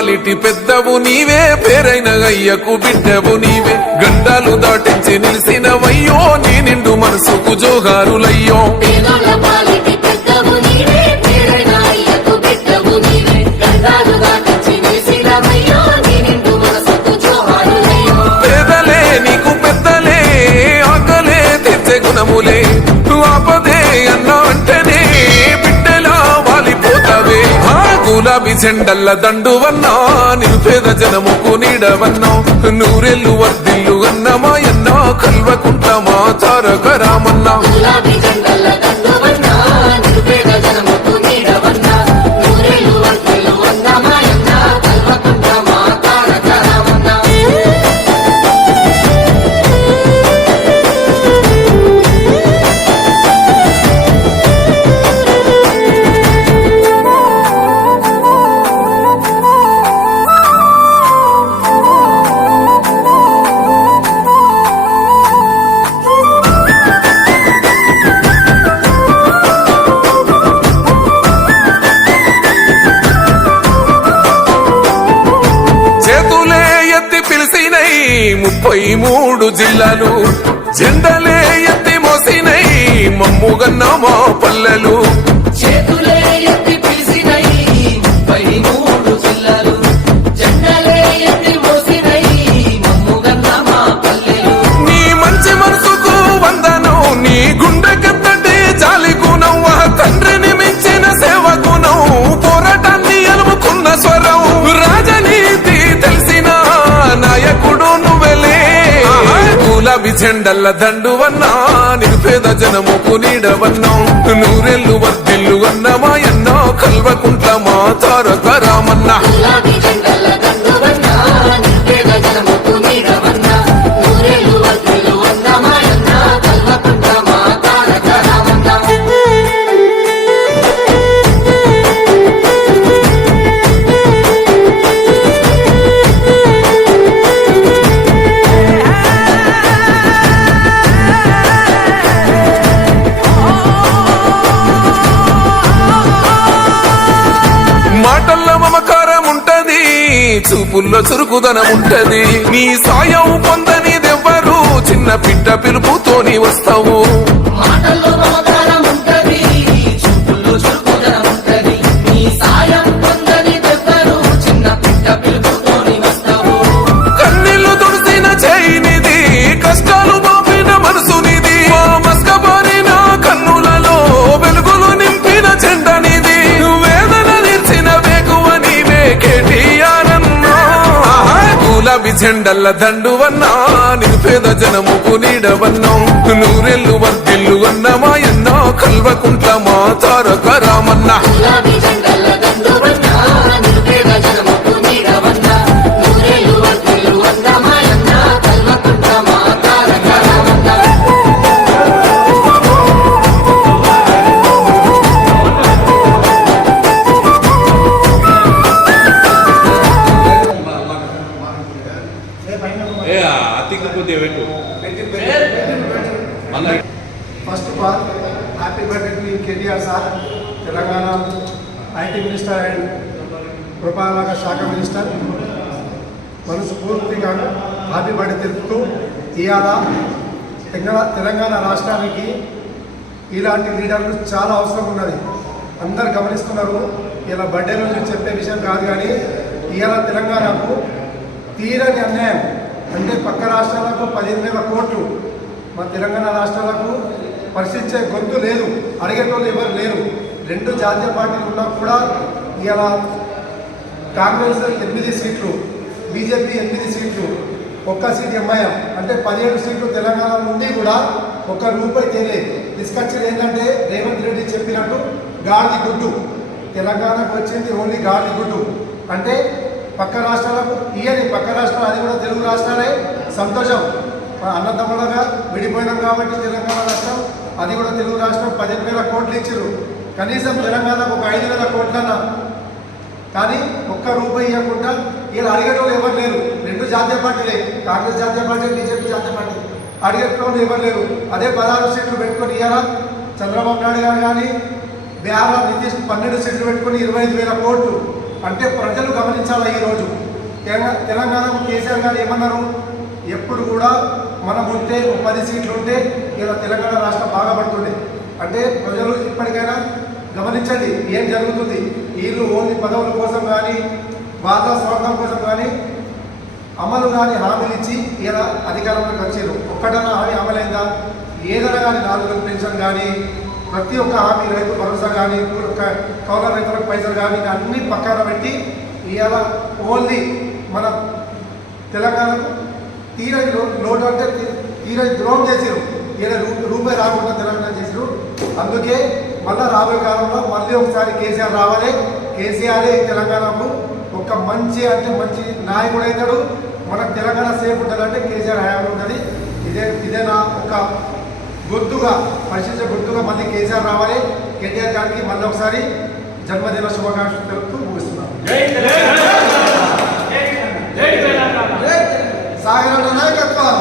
పాలిటి పెద్దవు నీవే పేరైన అయ్యకు బిడ్డవు నీవే. గండాలు దాటించి నిలిసినవయ్యో నీ నిండు మనసుకు జోహారులయ్యో. జోహారులయ్యో. పేదలే నీకు పెద్దలే ఆకలే తీర్చే గుణములే. నువ్వు ఆపదే గులాబీ చెండల్ల దండువన్నా నిరుపేద జనముకు నీడవన్నా నూరెల్లు వర్దిల్లు అన్నమాయ ముప్పై మూడు జిల్లాలు. జెండలే ఎత్తి మోసినై మమ్ముగన్న మా పల్లెలు. చేతులు గులాబీ చెండల్ల దండువన్నా నిరుపేద జనముకు నీడవన్నా. నూరెళ్ళు వర్దిల్లు అన్నమా ఎన్నో కల్వకుంట మా తారక చూపుల్లో చురుకుదనం ఉంటది నీ సాయం పొందనిదెవ్వరు? చిన్న పిట్ట పిలుపుతోని వస్తావు. గులాబీ చెండల్ల దండువన్నా నిరుపేద జనముకు నీడవన్నా. నూరెల్లు వర్దిల్లు అన్నమా ఎన్నో కల్వకుంట్ల మా తారక రామన్నా. తెలంగాణ ఐటీ మినిస్టర్ అండ్ పురపాలక శాఖ మినిస్టర్. మనస్ఫూర్తిగా హ్యాపీ తెలుపుతూ ఇవాళ తెలంగాణ రాష్ట్రానికి ఇలాంటి లీడర్లు చాలా అవసరం ఉన్నది. అందరు గమనిస్తున్నారు ఇలా బర్త్డే రోజు చెప్పే విషయం కాదు కానీ ఇవాళ తెలంగాణకు తీరని అన్యాయం. అంటే పక్క రాష్ట్రాలకు పదిహేను వేల కోట్లు మా తెలంగాణ రాష్ట్రాలకు పరిశీలించే గొంతు లేదు అడిగేటోళ్ళు ఎవరు లేరు. రెండు జాతీయ పార్టీలు ఉన్నా కూడా ఇలా కాంగ్రెస్ ఎనిమిది సీట్లు బీజేపీ ఎనిమిది సీట్లు ఒక్క సీట్ ఎంఐఎం. అంటే పదిహేడు సీట్లు తెలంగాణ నుండి కూడా ఒక్క రూపాయి తేలే. తీసుకొచ్చేది ఏంటంటే రేవంత్ రెడ్డి చెప్పినట్టు గాడిది గుడ్డు. తెలంగాణకు వచ్చింది ఓన్లీ గాడిది గుడ్డు. అంటే పక్క రాష్ట్రాలకు ఇయని పక్క రాష్ట్రాలు అది కూడా తెలుగు రాష్ట్రాలే. సంతోషం. అన్నదమ్ములుగా విడిపోయినాం కాబట్టి తెలంగాణ రాష్ట్రం అది కూడా తెలుగు రాష్ట్రం పదిహేను వేల కోట్లు ఇచ్చారు. కనీసం తెలంగాణకు ఒక ఐదు వేల కోట్లన్నా. కానీ ఒక్క రూపాయి ఇవ్వకుండా వీళ్ళు అడిగేటోళ్ళు ఎవరు లేరు. రెండు జాతీయ పార్టీలే. కాంగ్రెస్ జాతీయ పార్టీ బీజేపీ జాతీయ పార్టీ. అడిగేటోళ్ళు ఎవరు లేరు. అదే పదహారు సీట్లు పెట్టుకొని ఇవ్వాలా చంద్రబాబు నాయుడు గారు కానీ బీహార్లో నితీష్ పన్నెండు సీట్లు పెట్టుకొని ఇరవై ఐదు వేల కోట్లు. అంటే ప్రజలు గమనించాలి ఈరోజు? తెలంగాణ కేసీఆర్ గారు ఏమన్నారు? ఎప్పుడు కూడా మనం ఉంటే పది సీట్లు ఉంటే ఇలా తెలంగాణ రాష్ట్రం అంటే ప్రజలు ఇప్పటికైనా గమనించండి ఏం జరుగుతుంది? వీళ్ళు ఓన్లీ పదవుల కోసం కానీ బాధ స్వార్థం కోసం కానీ అమలు కాని హామీలు ఇచ్చి ఇలా అధికారంలోకి వచ్చారు ఒక్కటన్నా హామీ అమలైందా? ఏదైనా కానీ నాలుగు పెన్షన్ కానీ ప్రతి ఒక్క హామీ రైతు భరోసా కానీ కౌల రైతులకు పైసలు కానీ అన్ని పక్కన పెట్టి ఇవాళ ఓన్లీ మన తెలంగాణకు తీరని లోటు అంటే తీరని ద్రోహం చేసారు ఇలా రూపాయి రాకుండా తెలంగాణ అందుకే మళ్ళా రాబోయే కాలంలో మళ్ళీ ఒకసారి కేసీఆర్ రావాలి. కేసీఆర్ తెలంగాణకు ఒక మంచి అంటే మంచి నాయకుడు అవుతాడు. మనకు తెలంగాణ సేఫ్ ఉంటుంది అంటే కేసీఆర్ హయాం ఉంటుంది. ఇదే ఇదే నా ఒక గుర్తుగా పరిశీలించే గుర్తుగా మళ్ళీ కేసీఆర్ రావాలి. కేటీఆర్ గారికి మళ్ళీ ఒకసారి జన్మదిన శుభాకాంక్షలు తెలుపుతూ ముగిస్తున్నాను. సాగర నాయకత్వం